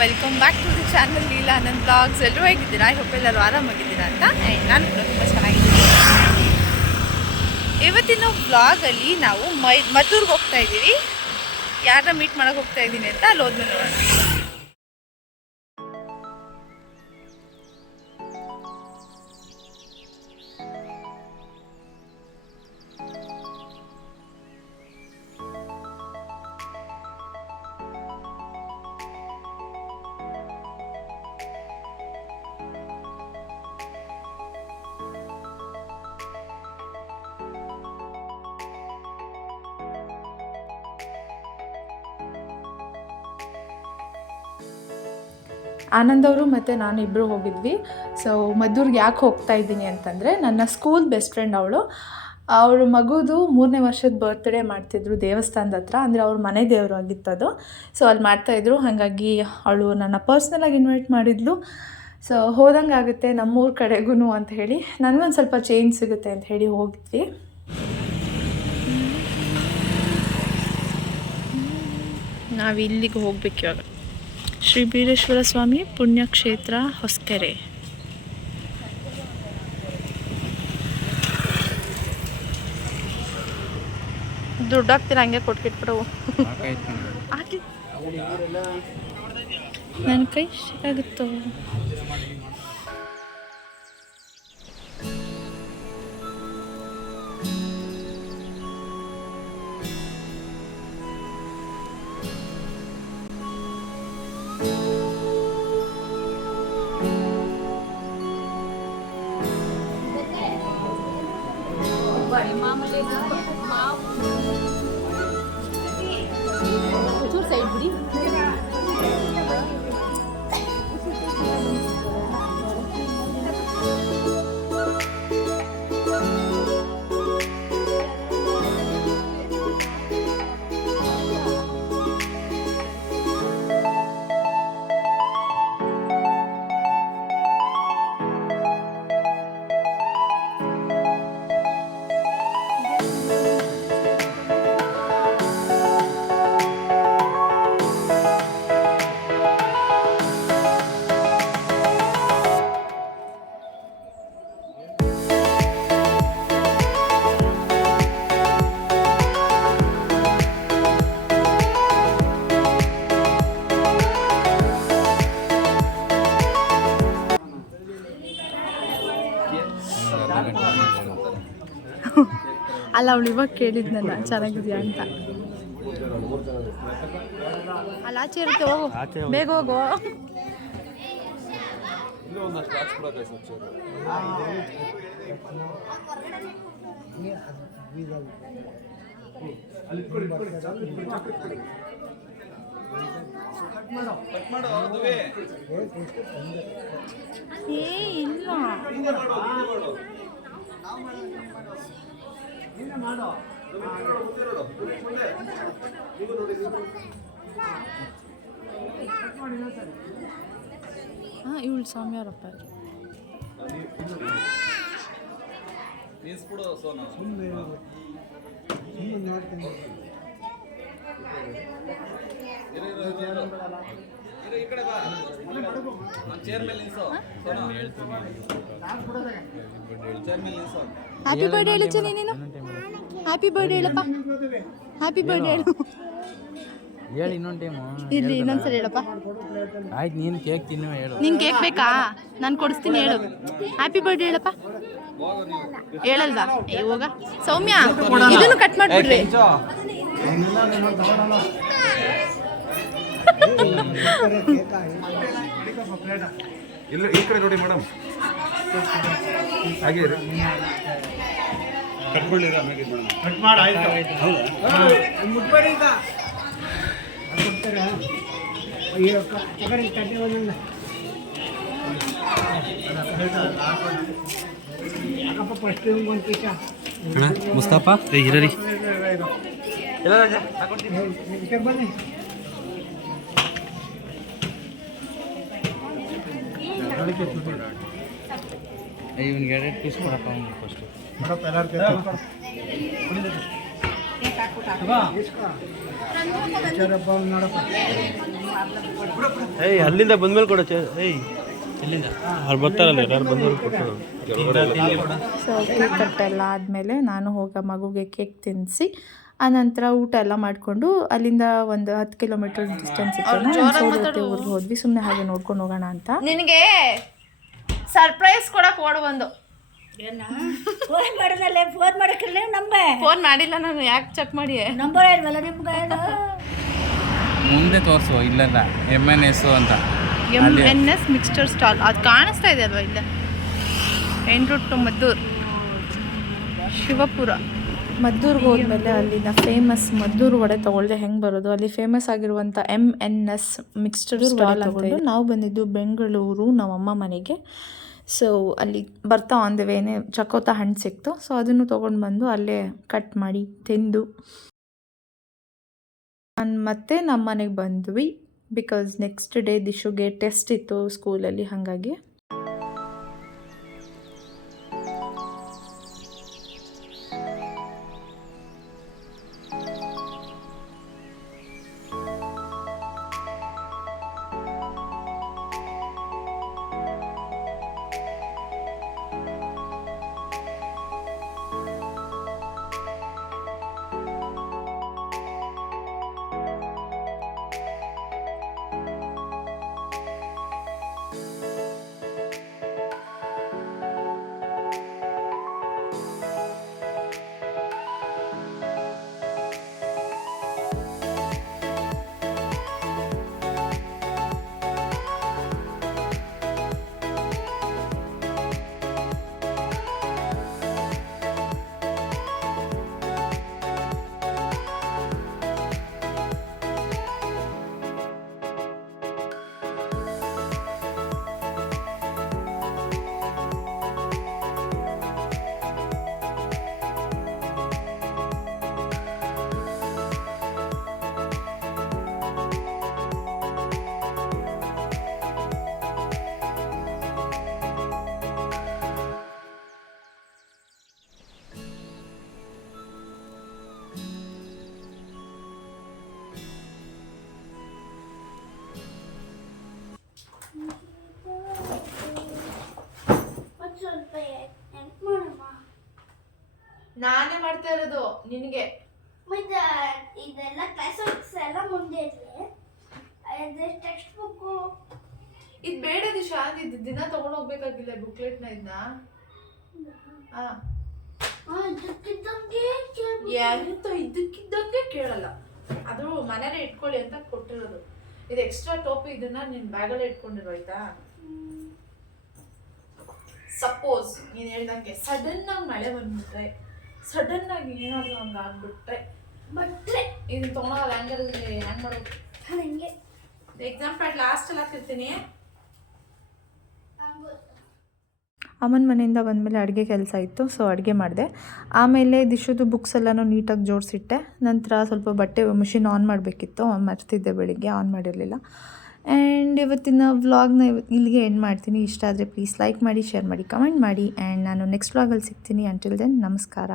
Welcome back to the channel Leela Anand blogs. ಎಲ್ಲರೂ ಹೇಗಿದ್ದೀರಾ? I hope ಎಲ್ಲರೂ ಆರಾಮಾಗಿದ್ದೀರಾ ಅಂತ. ನಾನು ಕೂಡ ತುಂಬ ಚೆನ್ನಾಗಿದ್ದೀನಿ. ಇವತ್ತಿನ ಬ್ಲಾಗಲ್ಲಿ ನಾವು ಮದ್ದೂರ್ಗೆ ಹೋಗ್ತಾ ಇದ್ದೀವಿ. ಯಾರನ್ನ ಮೀಟ್ ಮಾಡೋಕೆ ಹೋಗ್ತಾ ಇದ್ದೀನಿ ಅಂತ ಅಲ್ಲಿ ಹೋದ್ಮೇಲೆ ನೋಡೋಣ. ಆನಂದ್ ಅವರು ಮತ್ತು ನಾನು ಇಬ್ಬರು ಹೋಗಿದ್ವಿ. ಸೊ ಮದ್ದೂರ್ಗೆ ಯಾಕೆ ಹೋಗ್ತಾ ಇದ್ದೀನಿ ಅಂತಂದರೆ, ನನ್ನ ಸ್ಕೂಲ್ ಬೆಸ್ಟ್ ಫ್ರೆಂಡ್ ಅವಳ ಮಗುದು 3ನೇ ವರ್ಷದ ಬರ್ತ್ಡೇ ಮಾಡ್ತಿದ್ರು ದೇವಸ್ಥಾನದ ಹತ್ರ. ಅಂದರೆ ಅವ್ರ ಮನೆ ದೇವರು ಆಗಿತ್ತದು. ಸೊ ಅಲ್ಲಿ ಮಾಡ್ತಾಯಿದ್ರು. ಹಾಗಾಗಿ ಅವಳು ನನ್ನ ಪರ್ಸ್ನಲಾಗಿ ಇನ್ವೈಟ್ ಮಾಡಿದ್ಲು. ಸೊ ಹೋದಂಗೆ ಆಗುತ್ತೆ ನಮ್ಮೂರ ಕಡೆಗೂ ಅಂತ ಹೇಳಿ, ನನಗೊಂದು ಸ್ವಲ್ಪ ಚೇಂಜ್ ಸಿಗುತ್ತೆ ಅಂತ ಹೇಳಿ ಹೋಗಿದ್ವಿ. ನಾವು ಇಲ್ಲಿಗೆ ಹೋಗ್ಬೇಕು ಇವಾಗ. ಶ್ರೀ ಬೀರೇಶ್ವರ ಸ್ವಾಮಿ ಪುಣ್ಯಕ್ಷೇತ್ರ ಹೊಸಕೆರೆ. ದುಡ್ಡು ಹಾಕ್ತೀರ ಹಂಗೆ ಕೊಟ್ಕಿಟ್ಬಿಡವು. ನನ್ನ ಕೈ ಆಗುತ್ತೋ. ಸೈಡ್ ಬಿಡಿ. ಅಲ್ಲ, ಅವಳು ಇವಾಗ ಕೇಳಿದ್ನಲ್ಲ ಚೆನ್ನಾಗಿದೆಯಾ ಅಂತ. ಅಲ್ಲಿ ಆಚೆ ಇರುತ್ತೆ, ಹೋಗು ಬೇಗ ಹೋಗು. ಏ ಇಲ್ಲ, ಇವಳು ಸ್ವಾಮಿಯವರಪ್ಪ. ಹ್ಯಾಪಿ ಬರ್ಡೇ ಹೇಳು ಚೆನ್ನಿ, ನೀನು ಹ್ಯಾಪಿ ಬರ್ಡೇ ಹೇಳಪ್ಪ. ಹ್ಯಾಪಿ ಬರ್ಡೇ ಹೇಳು. ಹೇಳಿ ಇನ್ನೊಂದು ಟೈಮು. ಇಲ್ಲಿ ಇನ್ನೊಂದ್ಸರಿ ಹೇಳಪ್ಪ. ಆಯ್ತು, ನೀನು ಕೇಕ್ ತಿನ್ನು ಹೇಳು. ನಿಂಗೆ ಕೇಕ್ ಬೇಕಾ? ನಾನು ಕೊಡಿಸ್ತೀನಿ, ಹೇಳು. ಹ್ಯಾಪಿ ಬರ್ಡೇ ಹೇಳಪ್ಪ. ಹೇಳಲ್ವಾ? ಹೋಗ ಸೌಮ್ಯ, ಇದನ್ನು ಕಟ್ ಮಾಡಿಬಿಡ್ರಿ. ಇಲ್ಲ ಈ ಕಡೆ ನೋಡಿ ಮೇಡಮ್, ಹಾಗೆ ಕಟ್ಕೊಳ್ಳಿರ ಕಟ್ ಮಾಡಿ. ಆಯ್ತು, ಮುಟ್ಬೇಡಿ ಈಗ ಕೊಡ್ತಾರೆ. ಮುಸ್ತಫಾ ಇರರಿ. ಬನ್ನಿ. ಇವನಿಗೆ 2 ಪೀಸ್ ಕೊಡಪ್ಪ ಫಸ್ಟ್. ನೋಡಪ್ಪ ಏಯ್ ಅಲ್ಲಿಂದ ಬಂದ್ಮೇಲೆ ಕೊಡ ಏಯ್ ಎಲ್ಲಿಂದ ಅವ್ರು ಬರ್ತಾರಲ್ಲ ಯಾರು ಬಂದವ್ರು ಕೊಟ್ಟು ಸೊ ಕೇಕ್ ಕಟ್ ಎಲ್ಲ ಆದಮೇಲೆ ನಾನು ಹೋಗಿ ಮಗುಗೆ ಕೇಕ್ ತಿನ್ನಿಸಿ ಆನಂತರ ಊಟ ಎಲ್ಲ ಮಾಡಿಕೊಂಡು ಅಲ್ಲಿಂದ ಒಂದು 10 ಕಿಲೋಮೀಟರ್ ಡಿಸ್ಟೆನ್ಸ್ ಇತ್ತು ಊರಿಗೆ ಹೋದ್ವಿ ಸುಮ್ಮನೆ ಹಾಗೆ ನೋಡ್ಕೊಂಡು ಹೋಗೋಣ ಅಂತ. ನಿನಗೆ ಸರ್ಪ್ರೈಸ್ ಕೊಡಕ್ಕೆ ಓಡ್ ಬಂದು ಫೋನ್ ಮಾಡಿದಲ್ಲೇ ಫೋನ್ ಮಾಡಕ್ಕಿಲ್ಲ ನಂಬೆ ಫೋನ್ ಮಾಡಿಲ್ಲ ನಾನು, ಯಾಕೆ ಚೆಕ್ ಮಾಡಿ ನಂಬರ್ ಇಲ್ವಲ್ಲ ನಿಮ್ಗೆ ಮುಂದೆ ತೋರಿಸು ಇಲ್ಲೆಲ್ಲ MNS ಅಂತ MNS ಮಿಕ್ಸ್ಚರ್ ಸ್ಟಾಲ್ ಅದು ಕಾಣಿಸ್ತಾ ಇದೆ ಅಲ್ವಾ ಇಲ್ಲ. Main route to Maddur, Shivapura. ಮದ್ದೂರಿಗೆ ಹೋದ್ಮೇಲೆ ಅಲ್ಲಿನ ಫೇಮಸ್ ಮದ್ದೂರು ವಡೆ ತೊಗೊಳ್ದೆ ಹೆಂಗೆ ಬರೋದು, ಅಲ್ಲಿ ಫೇಮಸ್ ಆಗಿರುವಂಥ MNS ಮಿಕ್ಸ್ಚರ್ ಸ್ಟಾಲ್ ತಗೊಂಡು ನಾವು ಬಂದಿದ್ದು ಬೆಂಗಳೂರು ನಮ್ಮಮ್ಮ ಮನೆಗೆ. ಸೊ ಅಲ್ಲಿ ಬರ್ತಾ ಆನ್ ದ ವೇನೆ ಚಕೋತ ಹಣ್ಣು ಸಿಕ್ತು. ಸೊ ಅದನ್ನು ತೊಗೊಂಡು ಬಂದು ಅಲ್ಲೇ ಕಟ್ ಮಾಡಿ ತಿಂದು ಮತ್ತೆ ನಮ್ಮ ಮನೆಗೆ ಬಂದ್ವಿ. ಬಿಕಾಸ್ ನೆಕ್ಸ್ಟ್ ಡೇ ದಿಶುಗೆ ಟೆಸ್ಟ್ ಇತ್ತು ಸ್ಕೂಲಲ್ಲಿ, ಹಾಗಾಗಿ. ನಾನೇ ಮಾಡ್ತಾ ಇರೋದು ನಿನಗೆ. ಇದೆಲ್ಲ ಕ್ಲಾಸ್ ಎಲ್ಲ ಮುಂದೆ ಇದೆ ಟೆಕ್ಸ್ಟ್ ಬುಕ್ಕು ಇದು ಬೇಡ ದಿಶಾ, ಇದು ದಿನ ತಗೊಂಡು ಹೋಗ್ಬೇಕಾಗಿಲ್ಲ ಬುಕ್ಲೆಟ್ನ. ಇದನ್ನ ಎಂತ ಇದ್ದಕ್ಕಿದ್ದಂಗೆ ಕೇಳಲ್ಲ, ಅದು ಮನೇಲಿ ಇಟ್ಕೊಳ್ಳಿ ಅಂತ ಕೊಟ್ಟಿರೋದು. ಇದು ಎಕ್ಸ್ಟ್ರಾ ಟೋಪಿ, ಇದನ್ನ ನಿನ್ ಬ್ಯಾಗಲ್ಲೇ ಇಟ್ಕೊಂಡಿರೋ ಆಯ್ತಾ. ಸಪೋಸ್ ನೀನು ಹೇಳ್ದಂಗೆ ಸಡನ್ ಆಗಿ ಮಳೆ ಬಂದ್ಬಿಟ್ರೆ, ಸಡನ್ ಆಗಿ ಏನಾದ್ರು ಹಂಗೆ ಆಗ್ಬಿಟ್ರೆ ಬಟ್ರೆ ಇದನ್ನ ತೊಗೊಳೋ ಹ್ಯಾಂಗರಲ್ಲಿ ಹ್ಯಾಂಗ್ ಮಾಡೋದು ಹಂಗೆ. ಎಕ್ಸಾಂಪಲ್ ಲಾಸ್ಟ್ ಎಲ್ಲ ಹಾಕಿರ್ತೀನಿ. ಅಮ್ಮನ ಮನೆಯಿಂದ ಬಂದಮೇಲೆ ಅಡುಗೆ ಕೆಲಸ ಇತ್ತು. ಸೊ ಅಡುಗೆ ಮಾಡಿದೆ. ಆಮೇಲೆ ದಿಶುದು ಬುಕ್ಸ್ ಎಲ್ಲನೂ ನೀಟಾಗಿ ಜೋಡಿಸಿಟ್ಟೆ. ನಂತರ ಸ್ವಲ್ಪ ಬಟ್ಟೆ ಮಿಷಿನ್ ಆನ್ ಮಾಡಬೇಕಿತ್ತು, ಮರ್ತಿದ್ದೆ, ಬೆಳಿಗ್ಗೆ ಆನ್ ಮಾಡಿರಲಿಲ್ಲ. ಆ್ಯಂಡ್ ಇವತ್ತಿನ ವ್ಲಾಗ್ನ ಇಲ್ಲಿಗೆ ಎಂಡ್ ಮಾಡ್ತೀನಿ. ಇಷ್ಟ ಆದರೆ ಪ್ಲೀಸ್ ಲೈಕ್ ಮಾಡಿ, ಶೇರ್ ಮಾಡಿ, ಕಮೆಂಟ್ ಮಾಡಿ. ಆ್ಯಂಡ್ ನಾನು ನೆಕ್ಸ್ಟ್ ವ್ಲಾಗಲ್ಲಿ ಸಿಗ್ತೀನಿ. ಅಂಟಿಲ್ ದೆನ್ ನಮಸ್ಕಾರ.